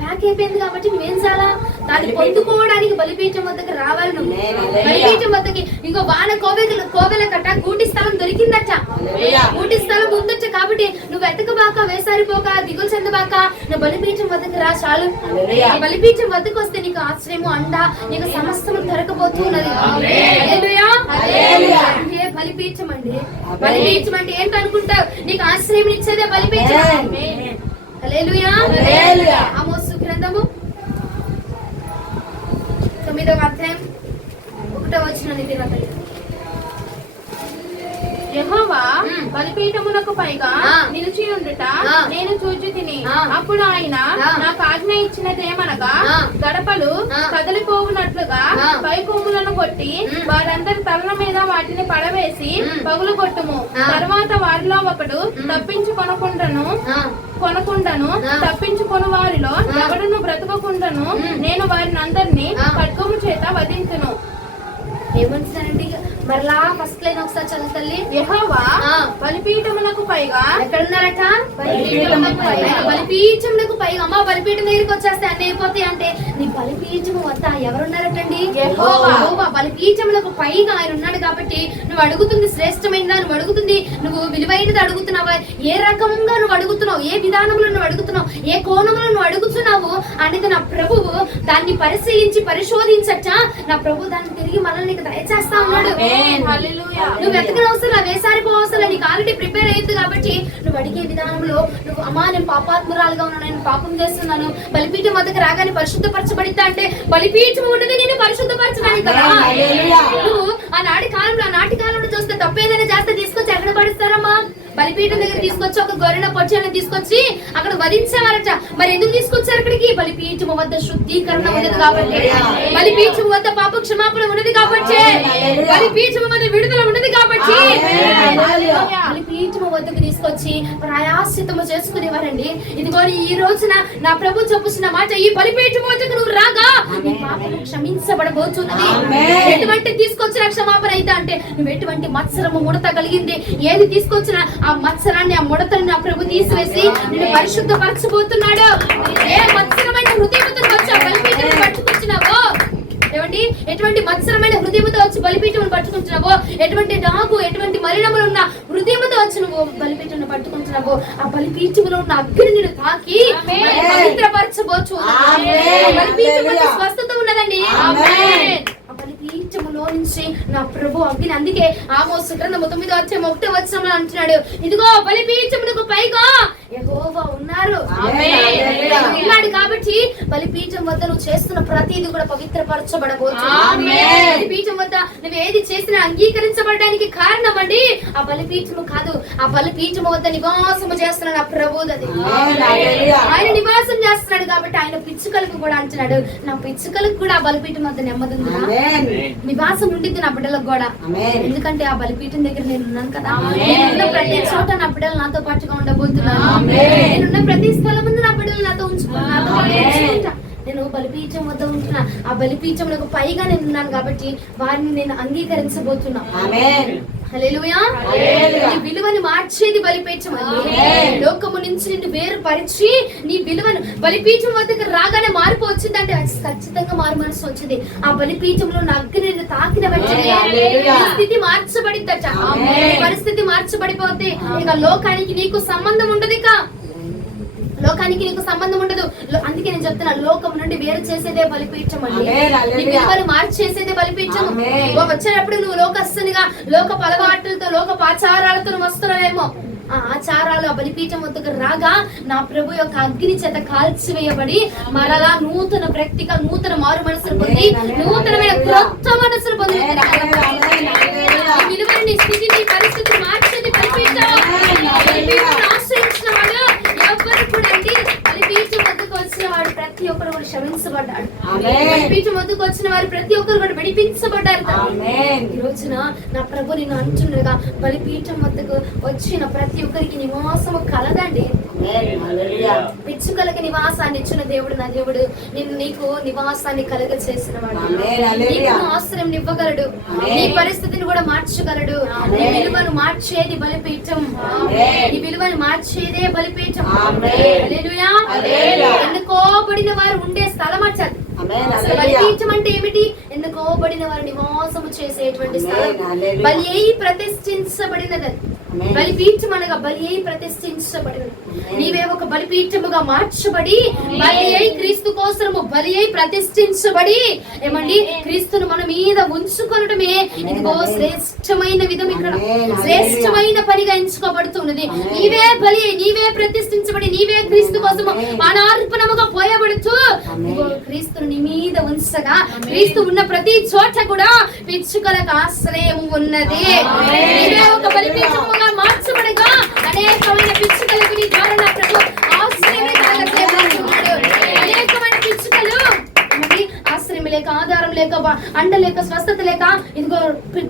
బ్యాక్ అయిపోయింది కాబట్టి నువ్వేం చాలా దాన్ని పొందుకోవడానికి బలిపీఠం వద్దకు రావాలి. నువ్వు బలిపీఠం వద్దకి ఇంకో వాన కోవెల కట్ట గూటి స్థలం దొరికిందట. గూటి స్థలం ఉందట. కాబట్టి నువ్వు ఎతకబాక, వేసారిపోక, దిగులు చెందబాక, నువ్వు బలిపీఠం వద్దకు రా చాలు. బలిపీఠం వద్దకు వస్తే నీకు ఆశ్రయము, అండ, నీకు సమస్తము దొరకబోతున్నది. బలిపీఠం అండి. బలిపీఠం అంటే ఏంటనుకుంటావు? నీకు ఆశ్రయం ఇచ్చేదే బలిపీఠం. హల్లెలూయా. ఆమోసు గ్రంథము 9వ అధ్యాయం 1వ వచనం. యెహోవా బలిపీఠమునకు పైగా నిలిచి ఉండుట నేను చూచితిని. అప్పుడు ఆయన నాకు ఆజ్ఞ ఇచ్చినదేమనగా, గడపలు కదలిపోవునట్లుగా పై కొమ్ములను కొట్టి వారందరి తలల మీద వాటిని పడవేసి పగులు కొట్టుము. తర్వాత వారిలో ఒకడు తప్పించుకొను వారిలో ఎవడును బ్రతకకుండాను నేను వారిని అందరినీ ఖడ్గము చేత వధించును. ఏమంటున్నానండి? మరలా ఫస్ట్ లైన్ ఒకసారి చదువుతల్లి. యెహోవా బలిపీఠమునకు పైగా ఎక్కడున్నారట? బలిపీఠమునకు పైగా. అమ్మ బలిపీఠం దగ్గరికి వచ్చేస్తే అన్ని అయిపోతాయి అంటే నీ బలిపీఠము వద్ద ఎవరున్నారటండి? యెహోవా. బలిపీఠమునకు పైగా ఆయన ఉన్నాడు. కాబట్టి నువ్వు అడుగుతుంది శ్రేష్టమైనదా, నువ్వు అడుగుతుంది నువ్వు విలువైనది అడుగుతున్నావా, ఏ రకంగా నువ్వు అడుగుతున్నావు, ఏ విధానంలో నువ్వు అడుగుతున్నావు, ఏ కోణంలో నువ్వు అడుగుతున్నావు అనేది నా ప్రభువు దాన్ని పరిశీలించి పరిశోధించచ్చ. నా ప్రభు దాన్ని తిరిగి మనల్ని నీకు దయచేస్తా ఉన్నాడు. నువ్వు వెతకని అవసరం, వేసారిపో అవసరం, నీకు ఆల్రెడీ ప్రిపేర్ అయ్యింది. కాబట్టి నువ్వు అడిగే విధానంలో నువ్వు అమ్మా నేను పాపాత్మురాలుగా ఉన్నాను, నేను పాపం చేస్తున్నాను, బలిపీఠం వద్దకు రాగానే పరిశుద్ధపరచబడితా అంటే బలిపీఠం ఉన్నది నేను పరిశుద్ధపరచడానికి కదా. నువ్వు నాటి కాలంలో చూస్తే తప్పేదైనా చేస్తే తీసుకొచ్చి ఎక్కడ పడిస్తారమ్మా? బలిపీఠం దగ్గర తీసుకొచ్చి ఒక గొర్రెన పొట్టేలను తీసుకొచ్చి అక్కడ వధించేవారట. మరి ఎందుకు తీసుకొచ్చారు అక్కడికి? బలిపీఠం వద్ద శుద్ధీకరణ ఉన్నది కాబట్టి, బలిపీఠం వద్ద పాప క్షమాపణ ఉన్నది కాబట్టి, బలిపీఠం వద్ద విడుదల ఉన్నది కాబట్టి బలిపీఠం వద్దకు తీసుకొచ్చి ప్రయాసితము చేసుకునేవారండి. ఇదిగో ఈ రోజున నా ప్రభు చెప్పుతున్న మాట, ఈ బలిపీఠం వద్దకు నువ్వు రాగా నీ పాపము క్షమించబడబోతున్నది. ఎటువంటి తీసుకొచ్చిన క్షమాపణ అయితే అంటే నువ్వు ఎటువంటి మత్సరము ముడత కలిగింది ఏది తీసుకొచ్చినా ఆ మత్సరాన్ని ఆ ముడతని నా ప్రభు తీసివేసి నిన్ను పరిశుద్ధపరచబోతున్నాడు. ఏ మత్సరమైన హృదయంతో వచ్చి ఆ బలిపీఠం పట్టుకొచ్చినావో, ఏమండి ఎటువంటి మత్సరమైన హృదయంతో వచ్చి బలిపీఠం పట్టుకుంటున్నావో, ఎటువంటి డాగు ఎటువంటి మలినములు ఉన్న హృదయంతో వచ్చి నువ్వు బలిపీఠం పట్టుకుంటున్నావో, ఆ బలిపీఠంలో ఉన్న అగ్ని నిన్ను తాకి పవిత్రపరచబోచు. బలిపీఠం స్వస్థత ఉన్నదండి. బలిపీఠములో నుంచి నా ప్రభు అగ్ని. అందుకే ఆమోసు గ్రంథము 9వ అధ్యాయం 1వ వచనంలో అంటున్నాడు, ఇదిగో బలిపీఠమునకు పైగా యెహోవా ఉన్నారు ఉన్నాడు కాబట్టి బలిపీఠం వద్ద నువ్వు చేస్తున్న ప్రతిదీ కూడా పవిత్రపరచబడబోతుంది. బలిపీఠం వద్ద నువ్వు ఏది చేసినా అంగీకరించబడడానికి కారణం అండి ఆ బలిపీఠము కాదు, ఆ బలిపీఠం వద్ద నివాసము చేస్తున్నాడు నా ప్రభుదది. ఆయన నివాసం చేస్తున్నాడు కాబట్టి ఆయన పిచ్చుకలకు కూడా అంటున్నాడు, నా పిచ్చుకలకు కూడా ఆ బలిపీఠం వద్ద నెమ్మది ఉందిరా, నివాసం ఉండిద్ది నా బిడ్డలకు కూడా. ఎందుకంటే ఆ బలిపీఠం దగ్గర నేను ఉన్నాను కదా, నేనున్న ప్రతి చోట నా బిడ్డలు నాతో పాటుగా ఉండబోతున్నాను. నేనున్న ప్రతి స్థలం ముందు నా బిడ్డలు నాతో ఉంచుకుంటా. నేను బలిపీఠం వద్ద ఉంటున్నా, ఆ బలిపీఠంలో పైగా నేను ఉన్నాను కాబట్టి వారిని నేను అంగీకరించబోతున్నా. హల్లెలూయా. నీ విలువని మార్చేది బలిపీఠం. లోకము నుంచి నిన్ను వేరు పరిచి నీ విలువను బలిపీఠం వద్దకు రాగానే మార్పు వచ్చిందంటే ఖచ్చితంగా మారు మనసు వచ్చింది. ఆ బలిపీఠంలో నా అగ్ని నిన్ను తాకిన వెంటనే స్థితి మార్చబడిద్దట. పరిస్థితి మార్చబడిపోతే ఇక లోకానికి నీకు సంబంధం ఉండదు, ఇక లోకానికి నీకు సంబంధం ఉండదు. అందుకే నేను చెప్తున్నా, లోకం నుండి వేరు చేసేదే బలిపీఠం అండి. నీ విలువలు మార్చేసేదే బలిపీఠం. వచ్చేటప్పుడు నువ్వు లోకస్తునిగా లోక అలవాట్లతో లోక ఆచారాలతో నువ్వు వస్తున్నావేమో, ఆ ఆచారాలు ఆ బలిపీఠం వద్దకు రాగా నా ప్రభు యొక్క అగ్ని చేత కాల్చివేయబడి మరలా నూతన వ్యక్తిగా నూతన మారు మనసును పొంది నూతనమైన క్రొత్త మనసును పొంది విలువని స్థితిని పరిస్థితిని మార్చేది బలిపీఠం. ఆశ్రయించిన వాడు ఎవరు కూడా అండి బలిపీఠం వద్దకు వచ్చిన వాడు ప్రతి ఒక్కరు కూడా క్షమించబడ్డాడు. బలిపీఠం వద్దకు వచ్చిన వారు ప్రతి ఒక్కరు కూడా విడిపించబడ్డారు. ఈ రోజున నా ప్రభు నిన్ను అంటున్నగా బలిపీఠం వద్దకు వచ్చిన ప్రతి ఒక్కరికి నివాసము కలదండి. పిచ్చుకలకి నివాసాన్ని ఇచ్చిన దేవుడు నా దేవుడు నీకు నివాసాన్ని కలగ చేసిన వాడు. నీకు ఆశ్రయం ఇవ్వగలడు, నీ పరిస్థితిని కూడా మార్చగలడు. నీ విలువను మార్చేది బలిపీఠం, నీ విలువను మార్చేదే బలిపీఠం. హల్లెలూయా. ఎన్నుకోబడిన వారు ఉండే స్థలం అంటారు. బలిపీఠం అంటే ఏమిటి? ఎన్నుకోబడిన వారు నివాసము చేసేటువంటి స్థలం. బలి అయి ప్రతిష్ఠించబడినది. బలిపీఠం అనగా బలి అయి ప్రతిష్ఠించబడినది. నీవే ఒక బలిపీఠముగా మార్చబడి బలి అయి క్రీస్తు కోసము బలి అయి ప్రతిష్ఠించబడి ఏమండి క్రీస్తును మన మీద ఉంచుకొనటమే ఇదిగో శ్రేష్టమైన విధం. ఇక్కడ శ్రేష్టమైన పనిగా ఎంచుకోబడుతున్నది. నీవే బలి అయి నీవే ప్రతిష్ఠించబడి నీవే క్రీస్తు కోసము అనార్పణముగా పోయబడుతూ క్రీస్తును నీ మీద ఉంచగా క్రీస్తు ఉన్న ప్రతి చోట కూడా పిచ్చుకలకు ఆశ్రయం ఉన్నది. నీవే ఒక బలిపీఠముగా మార్చబడగా అనేకమైన పిచ్చుకలకు నీ ద్వారా నా ప్రభు ఆశ్రయం కలగజేస్తున్నాడు. అనేకమైన పిచ్చుకలు ఆశ్రయం లేక ఆధారం లేక అండ లేక స్వస్థత లేక ఇదిగో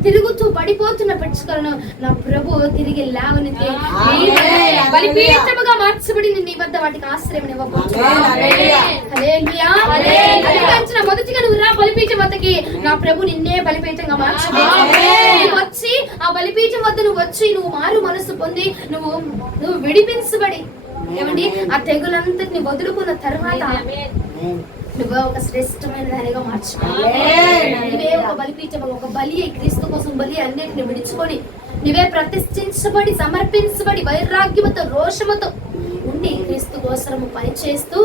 తిరుగుతూ పడిపోతున్న పిచ్చుకలను నా ప్రభు తిరిగి లేవనెత్తి బలిపీఠముగా మార్చబడి నీ వద్ద వాటికి ఆశ్రయం ఇవ్వబోతున్నాడు. మొదటిగా నువ్వు రా బలిపీఠం వద్దకి, నా ప్రభు నిన్నే బలిపీఠంగా మార్చబోతున్నాడు. వచ్చి ఆ బలిపీఠం వద్ద నువ్వు వచ్చి నువ్వు మారు మనసు పొంది నువ్వు విడిపించబడి ఏమండి ఆ తెగులంతటిని వదులుకున్న తర్వాత నువ్వు ఒక శ్రేష్టమైన దానిగా మార్చుకోవాలి. నువ్వే ఒక బలిపీఠం ఒక బలి క్రీస్తు కోసం బలి అన్నిటిని విడిచుకొని నువ్వే ప్రతిష్ఠించబడి సమర్పించబడి వైరాగ్యముతో రోషముతో ఉండి క్రీస్తు కోసము పని చేస్తూ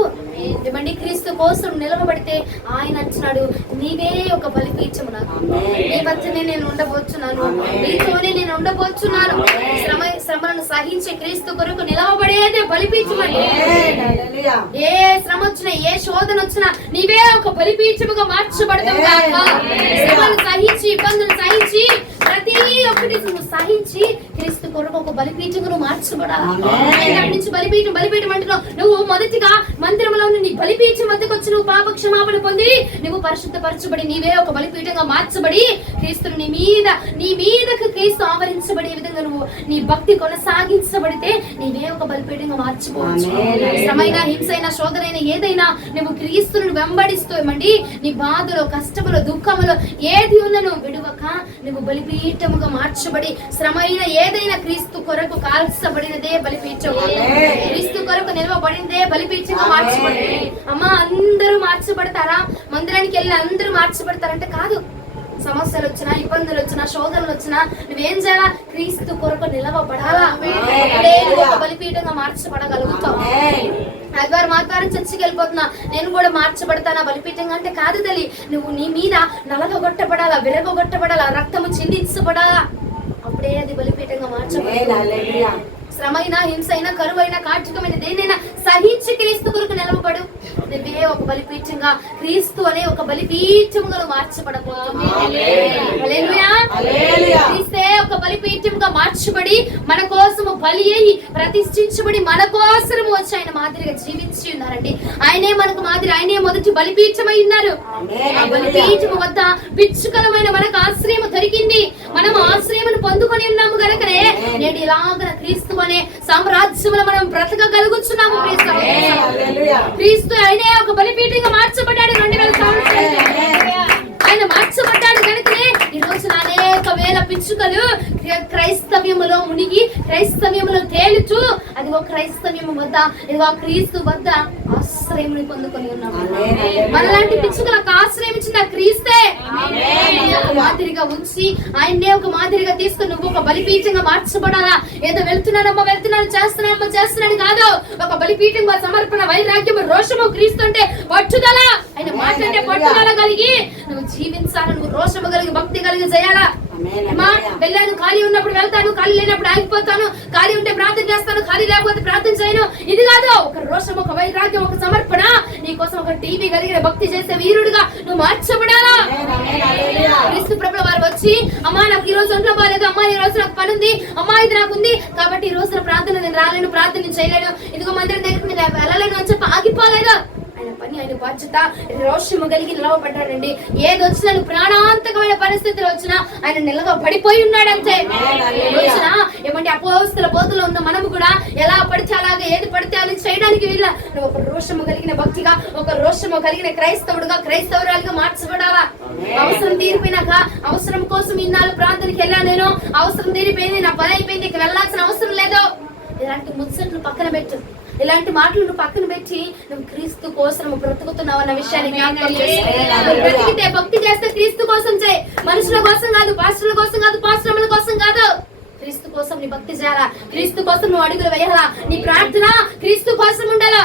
ఏమండి క్రీస్తు కోసం నిలవబడితే ఆయన అంటున్నాడు, నీవే ఒక బలిపీఠము, నాకు నీ మధ్యనే నేను ఉండబోతున్నాను, నీతోనే నేను ఉండబోతున్నాను. శ్రమలను సహించే క్రీస్తు కొరకు నిలవబడేదే బలిపీఠం అండి. ఏ శ్రమ వచ్చినా ఏ శోధన వచ్చినా నీవే ఒక బలిపీఠముగా మార్చబడతావు కాక. శ్రమను సహించి ఇబ్బందులు సహించి ప్రతి ఒక్కటి నువ్వు సహించి క్రీస్తు కొరకు ఒక బలిపీఠంగా నువ్వు మార్చబడాలా. అక్కడి నుంచి బలిపీఠం అంటున్నావు. నువ్వు మొదటిగా మందిరంలో నీ బలిపీఠం వద్దకు వచ్చి నువ్వు పాప క్షమాపణ పొంది నువ్వు పరిశుద్ధపరచబడి నీవే ఒక బలిపీఠంగా మార్చబడి క్రీస్తుని నీ మీదకు క్రీస్తు ఆవరించబడే విధంగా నువ్వు నీ భక్తి కొనసాగించబడితే నీవే ఒక బలిపీఠంగా మార్చిపోవచ్చు. శ్రమైనా, హింసైనా, శోధనైనా ఏదైనా నువ్వు క్రీస్తుని వెంబడిస్తూ ఏమండి నీ బాధలో, కష్టములో, దుఃఖములో ఏది ఉన్నా నువ్వు విడువక నువ్వు బలిపీఠముగా మార్చబడి శ్రమైన ఏదైనా క్రీస్తు కొరకు కాల్చబడినదే బలిపీఠం. క్రీస్తు కొరకు నిలవబడినదే బలిపీఠంగా మార్చబడి. అమ్మా, అందరూ మార్చబడతారా? మందిరానికి వెళ్ళి అందరూ మార్చబడతారంటే కాదు. సమస్యలు వచ్చినా, ఇబ్బందులు వచ్చినా, శోధనలు వచ్చినా నువ్వేం చేయాలా? క్రీస్తు కొరకు నిలవబడాలా. ఒక బలిపీఠంగా మార్చబడగలుగుతావు. ఆదివారం ఆదివారం చర్చికి వెళ్ళిపోతున్నా, నేను కూడా మార్చబడతానా బలిపీఠంగా అంటే కాదు తల్లి. నువ్వు నీ మీద నలగొట్టబడాలా, విరగొట్టబడాలా, రక్తము చిందించబడాలా. అప్పుడే అది బలిపీఠంగా మార్చబడాలి. శ్రమైనా, హింసైనా, కరువైనా, కాఠికమైన దేనైనా సహించి క్రీస్తు కొరకు నిలవబడు. నువ్వే ఒక బలిపీఠంగా, క్రీస్తు అనే ఒక బలిపీఠంగా మార్చబడబోతుంది. క్రీస్తే ఒక బలిపీఠంగా మార్చబడి మన కోసము బలి అయి ప్రతిష్ఠించబడి మన కోసము వచ్చి ఆయన మాదిరిగా జీవించి ఉన్నారండి. ఆయనే మనకు మాదిరి, ఆయనే మొదటి బలిపీఠమై ఉన్నారు. ఆ బలిపీఠము వద్ద పిచ్చుకలమైన మనకు ఆశ్రయం దొరికింది. మనం ఆశ్రయమును పొందుకొని ఉన్నాము గనకనే నేడు ఇలాగ క్రీస్తు అనే సామ్రాజ్యంలో మనం బ్రతకగలుగుతున్నాము. క్రీస్తు ఆయనే ఒక బలిపీఠంగా మార్చబడ్డాడు. 2000 సంవత్సరాలు ఆయన మార్చబడ్డాడు కనుకనే ఈ రోజున అనేక వేల పిచ్చుకలు క్రైస్తవ్యములో మునిగి క్రైస్తవ్యములో తేలుచూ అదిగో క్రైస్తవ్యము వద్ద ఇదిగో క్రీస్తు వద్ద ఆశ్రయముని పొందుకొని ఉన్నాము. మనలాంటి పిచ్చుకలకు ఆశ్రయం ఇచ్చిన క్రీస్తే మాదిరిగా ఉంచి ఆయన్నే ఒక మాదిరిగా తీసుకుని నువ్వు ఒక బలిపీఠంగా మార్చబడాలా. ఏదో వెళ్తున్నాను చేస్తున్నాను కాదు. ఒక బలిపీఠంగా సమర్పణ, వైరాగ్యము, రోషము, క్రీస్తు అంటే పట్టుదల, ఆయన మాట అంటే పట్టుదల కలిగి నువ్వు జీవించాలా. నువ్వు రోషము కలిగి, భక్తి కలిగి చేయాలా. వెళ్ళాను, ఖాళీ ఉన్నప్పుడు వెళ్తాను, ఖాళీ లేనప్పుడు ఆగిపోతాను, ఖాళీ ఉంటే ప్రార్థన చేస్తాను, ఖాళీ లేకపోతే ప్రార్థన చేయను. ఇది కాదు. ఒక రోషం, ఒక వైరాగ్యం, ఒక సమర్పణ, నీ కోసం ఒక టీవీ కలిగిన భక్తి చేసే వీరుడుగా నువ్వు మార్చబడాలా. క్రీస్తు ప్రభుల వారు వచ్చి, అమ్మా నాకు ఈ రోజు ఒంట్లో బాగాలేదు, అమ్మా ఈ రోజు నాకు పని ఉంది, అమ్మా ఇది నాకు ఉంది కాబట్టి ఈ రోజు ప్రార్థన నేను రాలేను, ప్రార్థన చేయలేను, ఇదిగో మందిరం దగ్గరికి నేను వెళ్ళలేను అని చెప్పి ఆగిపోలేదు. ఆయన పని, ఆయన బాధ్యత, రోషము కలిగి నిలవబడ్డాడండి. ఏది వచ్చినా, ప్రాణాంతకమైన పరిస్థితులు వచ్చినా ఆయన నిలవ పడిపోయి ఉన్నాడంతే. వచ్చినా ఏమంటే అపోస్తల బోధలో ఉన్న మనము కూడా ఎలా పడితే అలాగా, ఏది పడితే అది చేయడానికి వీళ్ళ నువ్వు ఒక రోషము కలిగిన భక్తిగా, ఒక రోషము కలిగిన క్రైస్తవుడుగా, క్రైస్తవురాలుగా మార్చబడాలా. అవసరం తీరిపోయినాక, అవసరం కోసం ఇన్నాళ్ళు ప్రార్థనకి వెళ్ళా, నేను అవసరం తీరిపోయింది, నా పని అయిపోయింది, ఇక వెళ్ళాల్సిన అవసరం లేదు. ఇలాంటి ముచ్చట్లు పక్కన పెట్టు. ఇలాంటి మాటలు నువ్వు పక్కన పెట్టి నువ్వు క్రీస్తు కోసం బ్రతుకుతున్నావు అన్న విషయాన్ని బ్రతికితే, భక్తి చేస్తే క్రీస్తు కోసం చేయి. మనుషుల కోసం కాదు, పాస్టర్ల కోసం కాదు, పాస్టర్ల కోసం కాదు. క్రీస్తు కోసం నీ భక్తి చేయాలా. క్రీస్తు కోసం నువ్వు అడుగులు వేయాలా. నీ ప్రార్థన క్రీస్తు కోసం ఉండాలా.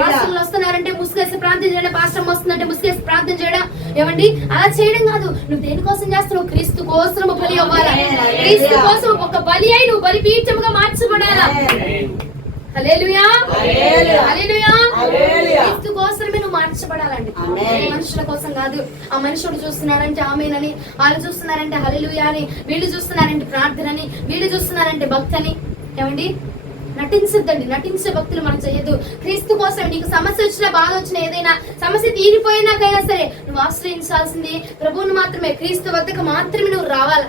పాస్టర్లు వస్తున్నారంటే ముసుగేసి ప్రార్థన చేయడం, పాస్టర్ వస్తుందంటే ముసుగేసి ప్రార్థన చేయడం, ఏమండి అలా చేయడం కాదు. నువ్వు దేనికోసం చేస్తున్నావు? క్రీస్తు కోసం బలి అవ్వాలా. క్రీస్తు కోసం ఒక బలి అయి నువ్వు బలిపీఠముగా మార్చబడాలా. హల్లెలూయా, హల్లెలూయా. క్రీస్తు కోసమే నువ్వు మార్చబడాలండి, మనుషుల కోసం కాదు. ఆ మనుషుడు చూస్తున్నాడంటే ఆమేనని, వాళ్ళు చూస్తున్నారంటే హల్లెలూయా అని, వీళ్ళు చూస్తున్నారంటే ప్రార్థనని, వీళ్ళు చూస్తున్నారంటే భక్తని. ఏమండి నటించద్దండి. నటించే భక్తులు మనం చేయొద్దు. క్రీస్తు కోసం నీకు సమస్య వచ్చినా, బాధ వచ్చినా, ఏదైనా సమస్య తీరిపోయినాకైనా సరే నువ్వు ఆశ్రయించాల్సింది ప్రభువుని మాత్రమే. క్రీస్తు వద్దకు మాత్రమే నువ్వు రావాలా.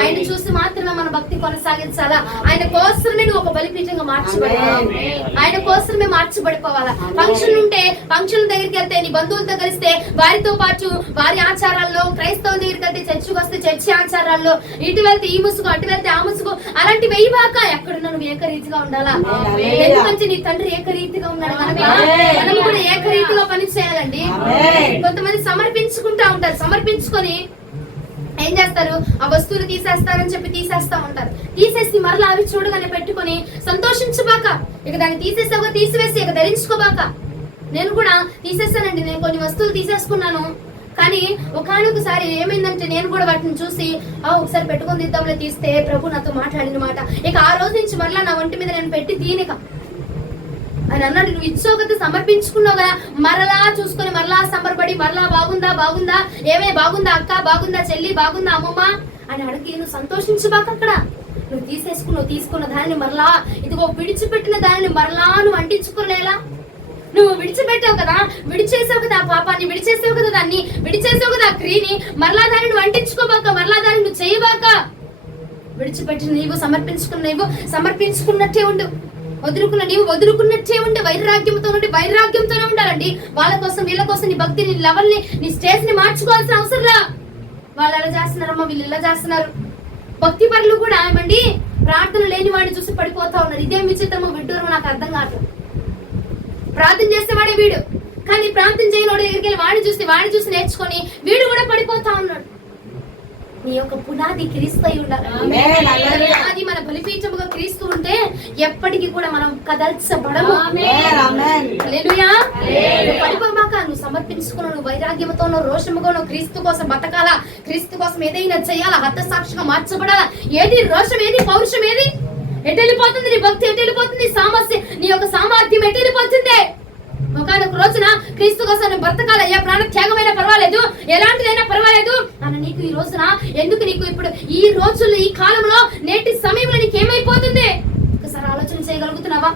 ఆయన చూసి మాత్రమే మన భక్తి కొనసాగించాలా. ఆయన కోసమే నువ్వు ఒక బలిపీఠంగా మార్చబడాలి. ఆయన కోసమే మార్చబడిపోవాలా. ఫంక్షన్ ఉంటే ఫంక్షన్ దగ్గరికి వెళ్తే, నీ బంధువులతో కలిస్తే వారితో పాటు వారి ఆచారాల్లో, క్రైస్తవుల దగ్గరికి వెళ్తే చర్చికి వస్తే చర్చి ఆచారాల్లో, ఇటు వెళ్తే ఈ ముసుగు, అటు వెళ్తే ఆ ముసుగు, అలాంటి వెయ్యివాక ఎక్కడున్నా నువ్వు ఏకరీతిగా ఉండాలా. ఎందుకంటే నీ తండ్రి ఏకరీతిగా ఉన్నాడు కనుక మనం కూడా ఏకరీతిగా పని చేయాలండి. కొంతమంది సమర్పించుకుంటా ఉంటారు. సమర్పించుకొని ఏం చేస్తారు? ఆ వస్తువులు తీసేస్తారని చెప్పి తీసేస్తా ఉంటారు. తీసేసి మరలా అవి చూడగానే పెట్టుకొని సంతోషించబాక. ఇక దాన్ని తీసేసావుగా తీసివేసి ఇక ధరించుకోబాక. నేను కూడా తీసేసానండి. నేను కొన్ని వస్తువులు తీసేసుకున్నాను. కానీ ఒకసారి ఏమైందంటే నేను కూడా వాటిని చూసి ఒకసారి పెట్టుకొని తీద్దాంలో తీస్తే ప్రభు నాతో మాట్లాడిన మాట. ఇక ఆ రోజు నుంచి మరలా నా ఒంటి మీద నేను పెట్టి తీనిక అని అన్నాడు. నువ్వు ఇచ్చోగత సమర్పించుకున్నావు కదా, మరలా చూసుకొని మరలా సంబరపడి మరలా బాగుందా బాగుందా, ఏమే బాగుందా అక్క, బాగుందా చెల్లి, బాగుందా అమ్మమ్మ అని అడిగి నువ్వు సంతోషించబాక. అక్కడ నువ్వు తీసుకున్న దానిని మరలా ఇదిగో విడిచిపెట్టిన దానిని మరలా నువ్వు అంటించుకునేలా నువ్వు విడిచిపెట్టావు కదా, విడిచేసావు కదా ఆ పాపాన్ని, విడిచేసావు కదా దాన్ని, విడిచేసావు కదా ఆ క్రియని, మరలా దాన్ని నువ్వు అంటించుకోబాక, మరలా దాన్ని నువ్వు చేయబాక. విడిచిపెట్టిన నీవు సమర్పించుకున్నట్టే ఉండు, వదులుకున్న నీవు వదులుకున్నట్టే ఉండి వైరాగ్యంతోనే ఉండాలండి. వాళ్ళ కోసం వీళ్ళ కోసం నీ భక్తి, నీ లెవెల్ ని, నీ స్టేజ్ ని మార్చుకోవాల్సిన అవసరంలా. వాళ్ళు ఎలా చేస్తున్నారమ్మా, వీళ్ళు ఇలా చేస్తున్నారు. భక్తి పరులు కూడా ఏమండి ప్రార్థన లేని వాడిని చూసి పడిపోతా ఉన్నారు. ఇదేం విచిత్రమో విడ్డూరమో నాకు అర్థం కాదు. ప్రార్థన చేసేవాడే వీడు, కానీ ప్రార్థన చేయని వాడి దగ్గరికి వెళ్ళి వాడిని చూసి నేర్చుకొని వీడు కూడా పడిపోతా ఉన్నాడు. నీ యొక్క పునాది క్రీస్తు అయి ఉండాలి. అది మన బలిపీఠముగా క్రీస్తు ఉంటే ఎప్పటికీ కూడా మనం కదల్చబడము. హల్లెలూయా. పడిపోమాక, నువ్వు సమర్పించుకున్నావు, నువ్వు వైరాగ్యంతో, రోషముగా క్రీస్తు కోసం బతకాలా, క్రీస్తు కోసం ఏదైనా చేయాలా, హతసాక్షిగా మార్చబడాలా. ఏది రోషం, ఏది పౌరుషం, ఏది ఎటు వెళ్ళిపోతుంది? నీ భక్తి ఎటు వెళ్ళిపోతుంది? నీ యొక్క సామర్థ్యం ఎటు వెళ్ళిపోతుంది? ఒకనొక రోజున క్రీస్తు కోసం బ్రతకాలయ్యా, ప్రాణ త్యాగమైనా పర్వాలేదు, ఎలాంటిదైనా పర్వాలేదు అన్న నీకు ఈ రోజున ఎందుకు? నీకు ఇప్పుడు ఈ రోజుల్లో, ఈ కాలంలో, నేటి సమయంలో నీకేమైపోతుంది? ఒకసారి ఆలోచన చేయగలుగుతున్నావా?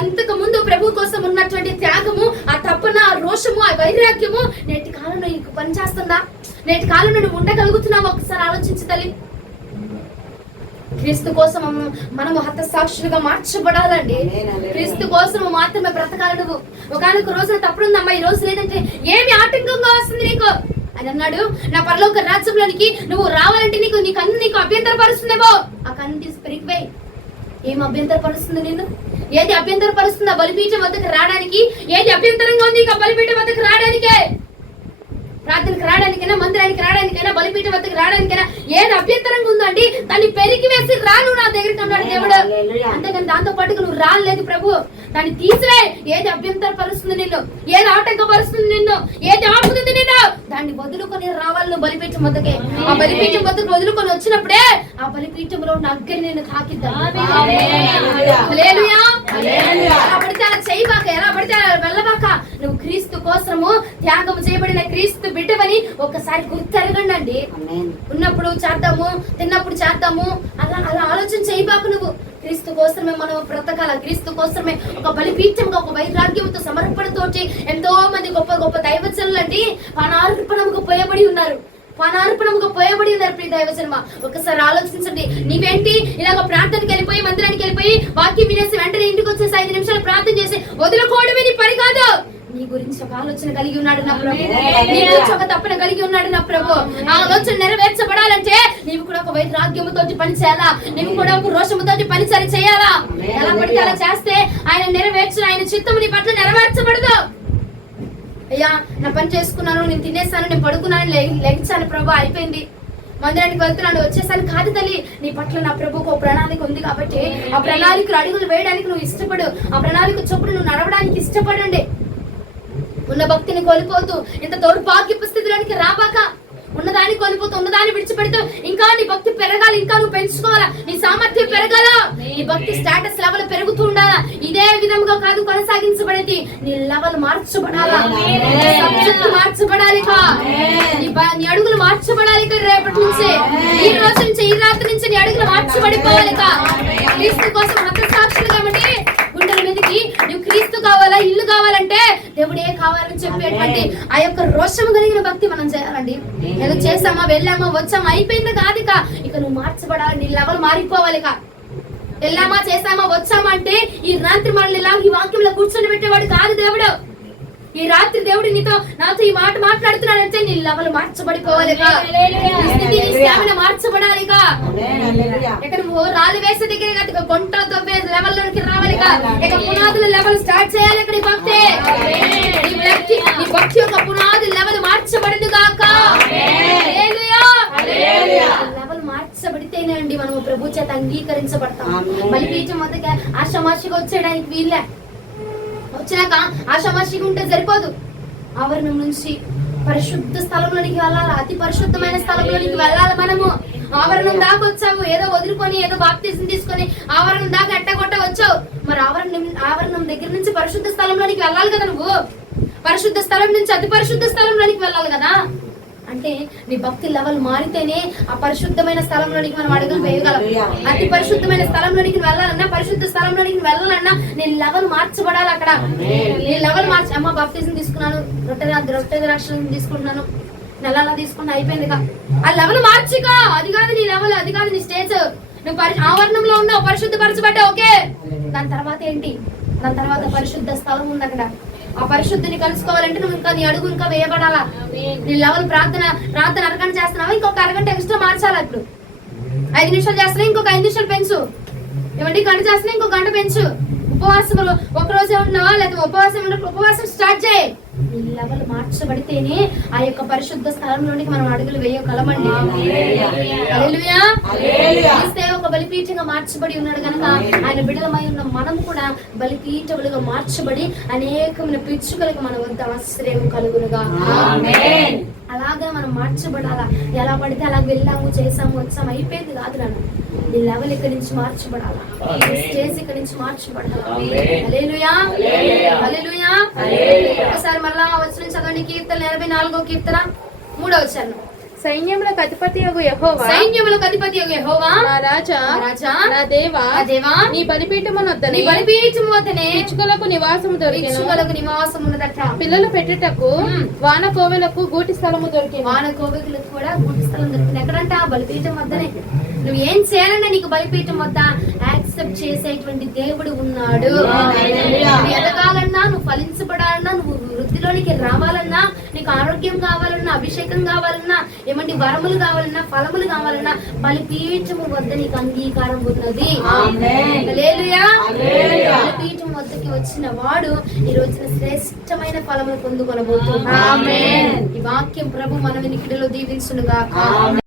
అంతకు ముందు ప్రభు కోసం ఉన్నటువంటి త్యాగము, ఆ తపన, ఆ రోషము, ఆ వైరాగ్యము నేటి కాలంలో నీకు పనిచేస్తుందా? నేటి కాలంలో నువ్వు ఉండగలుగుతున్నావా? ఒకసారి ఆలోచించు తల్లి. క్రీస్తు కోసం మనము హతసాక్షులుగా మార్చబడాలండి. క్రీస్తు కోసం మాత్రమే బ్రతకాలి. నువ్వు ఒకనొక రోజున తప్పుడుందమ్మా, ఈ రోజు లేదంటే ఏమి ఆటంకంగా వస్తుంది నీకు అని అన్నాడు. నా పరలోక రాజ్యంలోనికి నువ్వు రావాలంటే నీ కన్ను నీకు అభ్యంతరపరుస్తుందేమో, ఆ కన్ను తీసి పెరిగిపోయి. ఏం అభ్యంతరపరుస్తుంది నిన్ను? ఏది అభ్యంతరపరుస్తుందా బలిపీఠం వద్దకు రావడానికి? ఏది అభ్యంతరంగా ఉంది ఇక బలిపీఠం వద్దకు రావడానికే? ప్రార్థనకు రావడానికైనా, మందిరానికి రావడానికైనా, బలిపీఠం వద్దకు రావడానికైనా ఏది అభ్యంతరంగా ఉందండి దాన్ని పెరిగి వేసి రాను నా దగ్గరికి అన్నాడు దేవుడు. అంతేగాని దాంతో పాటుగా నువ్వు రాలేదు ప్రభు, దాన్ని తీసివే. ఏది అభ్యంతరపరుస్తుంది నిన్ను, ఏది ఆటంకపరుస్తుంది నిన్ను, ఏది ఆపుతుంది నిన్ను, దాన్ని వదులుకొని రావాలి నువ్వు బలిపీఠం వద్దకే. ఆ బలిపీఠం వద్దకు వదులుకొని వచ్చినప్పుడే ఆ బలిపీఠంలో ఉన్న అగ్ని నిన్ను తాకిద్దాం. ఎలా పడితే అలా చేయబాక, ఎలా పడితే అలా వెళ్ళబాక. నువ్వు క్రీస్తు కోసము త్యాగం చేయబడిన క్రీస్తు బిడ్డవని ఒక్కసారి గుర్తెరగండి అండి. ఉన్నప్పుడు చేద్దాము, తిన్నప్పుడు చేద్దాము, అలా ఆలోచన చేయబాకు. నువ్వు క్రీస్తు కోసమే మనం బ్రతకాల, క్రీస్తు కోసమే ఒక బలిపీఠంగా, ఒక వైరాగ్యంతో, సమర్పణతోటి ఎంతో మంది గొప్ప గొప్ప దైవజనులు అండి పానార్పణముగా పోయబడి ఉన్నారు. ప్రియ దైవజన్మ. ఒకసారి ఆలోచించండి. నీవేంటి ఇలాగ ప్రార్థనకి వెళ్ళిపోయి, మందిరానికి వెళ్ళిపోయి, వాక్యం వినేసి వెంటనే ఇంటికి వచ్చేసి 5 నిమిషాలు ప్రార్థన చేసి వదులుకోవడమే నీ పని కాదు. నీ గురించి ఒక ఆలోచన కలిగి ఉన్నాడు నా ప్రభు, నీ గురించి ఒక తప్పన కలిగి ఉన్నాడు నా ప్రభు. ఆ ఆలోచన నెరవేర్చబడాలంటే నీవు కూడా ఒక వైరాగ్యముతో పని చేయాలా, నీవు కూడా ఒక రోషముతో పని చేయాలా. ఎలా పడితే అలా చేస్తే ఆయన నెరవేర్చిన ఆయన చిత్తము నీ పట్ల నెరవేర్చబడదు. అయ్యా నా పని చేసుకున్నాను, నేను తినేసాను, నేను పడుకున్నాను, లెగించాను ప్రభు, అయిపోయింది, మందిరానికి వెళ్తున్నాను, వచ్చేసాను కాదు తల్లి. నీ పట్ల నా ప్రభుకు ఒక ప్రణాళిక ఉంది కాబట్టి ఆ ప్రణాళికలు అడుగులు వేయడానికి నువ్వు ఇష్టపడు, ఆ ప్రణాళిక చొప్పున నువ్వు నడవడానికి ఇష్టపడండి. ఉన్న భక్తిని కోల్పోతూ ఇంత దౌర్భాగ్యపు స్థితిలోనికి రాబాక. ఉన్నదాన్ని కోల్పోతూ, ఉన్నదాన్ని విడిచిపెడుతూ ఇంకా నీ భక్తి పెరగాలి, ఇంకా నువ్వు పెంచుకోవాలా, నీ సామర్థ్యం పెరగాలా, నీ భక్తి స్టేటస్ లెవెల్ పెరుగుతూ ఉండాలా. ఇదే విధంగా కాదు కొనసాగించబడేది, నీ లెవెల్ మార్చబడాలా, సబ్జెక్ట్ మార్చబడాలి, నీ అడుగులు మార్చబడాలి. రేపటి నుంచి, ఈ రోజు నుంచి, ఈ రాత్రి నుంచి నీ అడుగులు మార్చబడిపోవాలి. క్రీస్తు కోసం హతసాక్షులుగా ఉండి గుండెల మీదకి నువ్వు క్రీస్తు కావాలా, ఇల్లు కావాలంటే దేవుడే కావాలని చెప్పేటువంటి ఆ యొక్క రోషం కలిగిన భక్తి మనం చేయాలండి. ఏదో చేసామా, వెళ్ళామా, వచ్చామా, అయిపోయింది కాదు. ఇక నువ్వు మార్చబడాలి, నీ లెవెల్ మారిపోవాలి. వెళ్ళామా, చేసామా, వచ్చామా అంటే ఈ రాత్రి మనల్ని ఇలా ఈ వాక్యంలో కూర్చొని పెట్టేవాడు కాదు దేవుడు. ఈ రాత్రి దేవుడు నాతో ఈ మాట మాట్లాడుతున్నాడంటే నీ లెవెల్ మార్చబడిపోవాలి, మార్చబడాలి. ఇక నువ్వు రాళ్ళు వేసే దగ్గర కొంటతో లెవెల్ లోకి రావాలి. ఇక పునాదుల లెవెల్ స్టార్ట్ చేయాలి. ఇక్కడ నీ భక్తి యొక్క పునాది లెవెల్ మార్చబడింది కాక. లెవెల్ మార్చబడితేనే అండి మనం ప్రభు చేత అంగీకరించబడతాం. బలిపీఠం వద్దకు ఆషామాషిగా వచ్చేయడానికి వీళ్ళే. వచ్చినాక ఆషామాషిగా ఉంటే సరిపోదు. ఆవరణం నుంచి పరిశుద్ధ స్థలంలోనికి వెళ్ళాలి, అతి పరిశుద్ధమైన స్థలంలోనికి వెళ్ళాలి. మనము ఆవరణం దాకా వచ్చావు, ఏదో వదులుకొని, ఏదో బాప్తిజం తీసుకొని ఆవరణం దాకా ఎట్టగొట్ట వచ్చావు. మరి ఆవరణం దగ్గర నుంచి పరిశుద్ధ స్థలంలోనికి వెళ్ళాలి కదా. నువ్వు పరిశుద్ధ స్థలం నుంచి అతి పరిశుద్ధ స్థలంలోనికి వెళ్ళాలి కదా. అంటే నీ భక్తి లెవెల్ మారితేనే ఆ పరిశుద్ధమైన స్థలంలోనికి మనం అడుగులు వేయగలం. అతి పరిశుద్ధమైన స్థలంలోనికి వెళ్ళాలన్నా, పరిశుద్ధ స్థలంలోనికి వెళ్ళాలన్నా నీ లెవెల్ మార్చబడాలి. అక్కడ నీ లెవెల్ మార్చి, అమ్మ బాప్తిజం తీసుకున్నాను, రొట్టె ద్రాక్షలను తీసుకుంటున్నాను, నెలలా తీసుకున్నా, అయిపోయిందిగా. ఆ లెవెల్ మార్చిగా. అది కాదు నీ లెవెల్, అది కాదు నీ స్టేజ్. నువ్వు ఆవరణంలో ఉన్నావు, పరిశుద్ధపరచబడ్డా, ఓకే. దాని తర్వాత ఏంటి? దాని తర్వాత పరిశుద్ధ స్థలం ఉంది అక్కడ. ఆ పరిశుద్ధిని కలుసుకోవాలంటే నువ్వు ఇంకా నీ అడుగు ఇంకా వేయబడాలా. నీ లెవెల్ ప్రార్థన అరగంట చేస్తున్నావా, ఇంకొక అరగంట ఎక్స్ట్రా మార్చాలా. ఇప్పుడు 5 నిమిషాలు చేస్తున్నా, ఇంకొక 5 నిమిషాలు పెంచు. ఏమంటే గంట చేస్తున్నా, ఇంకొక గంట పెంచు. ఉపవాసంలో ఒక రోజే ఉంటున్నావా, లేకపోతే ఉపవాసం స్టార్ట్ చేయి. నీ లెవెల్ మార్చబడితేనే ఆ యొక్క పరిశుద్ధ స్థలంలోనికి మనం అడుగులు వేయగలమండి. హల్లెలూయా. క్రీస్తే ఒక బలిపీఠంగా మార్చబడి ఉన్నాడు కనుక ఆయన బిడ్డలమై ఉన్న మనం కూడా బలిపీఠములుగా మార్చబడి అనేకమైన పిచ్చుకలకు మన వద్ద ఆశ్రయం కలుగునుగా. అలాగే మనం మార్చబడాలా. ఎలా పడితే అలా వెళ్ళాము, చేసాము, వచ్చాము, అయిపోయింది కాదు. నన్ను నీ లెవెల్ ఇక్కడి నుంచి మార్చబడాలా, స్టేజ్ ఇక్కడి నుంచి మార్చబడాలా. హల్లెలూయా, హల్లెలూయా. ఒకసారి మళ్ళా వచ్చిన చదవండి, కీర్తన 84వ కీర్తన 3వ వచనం. సైన్యములకు అధిపతియగు యెహోవా, సైన్యములకు అధిపతియగు యెహోవా, నా రాజా, నా దేవా, నీ బలిపీఠమునొద్దనే పిచ్చుకలకు నివాసము ఉన్నదట. పిల్లలు పెట్టుటకు వాన కోవెలకు గూటి స్థలము దొరికింది. వాన కోవెలకు కూడా గూటి స్థలం దొరికింది. ఎక్కడంట? బలిపీఠం వద్దనే. నువ్వు ఏం చేయాలన్నా నీకు బలిపీఠం వద్ద యాక్సెప్ట్ చేసేటువంటి దేవుడు ఉన్నాడు. నువ్వు ఎదగాలన్నా, నువ్వు ఫలించబడాలన్నా, నువ్వు వృద్ధిలోనికి రావాలన్నా, నీకు ఆరోగ్యం కావాలన్నా, అభిషేకం కావాలన్నా, ఏమంటే వరములు కావాలన్నా, ఫలములు కావాలన్నా బలిపీఠము వద్ద నీకు అంగీకారం ఉన్నది. హల్లెలూయా. బలిపీఠం వద్దకి వచ్చిన వాడు ఈ రోజున శ్రేష్టమైన ఫలములు పొందుకొనబోతున్నాడు. ఈ వాక్యం ప్రభు మన వినికిడిలో దీవించునుగా.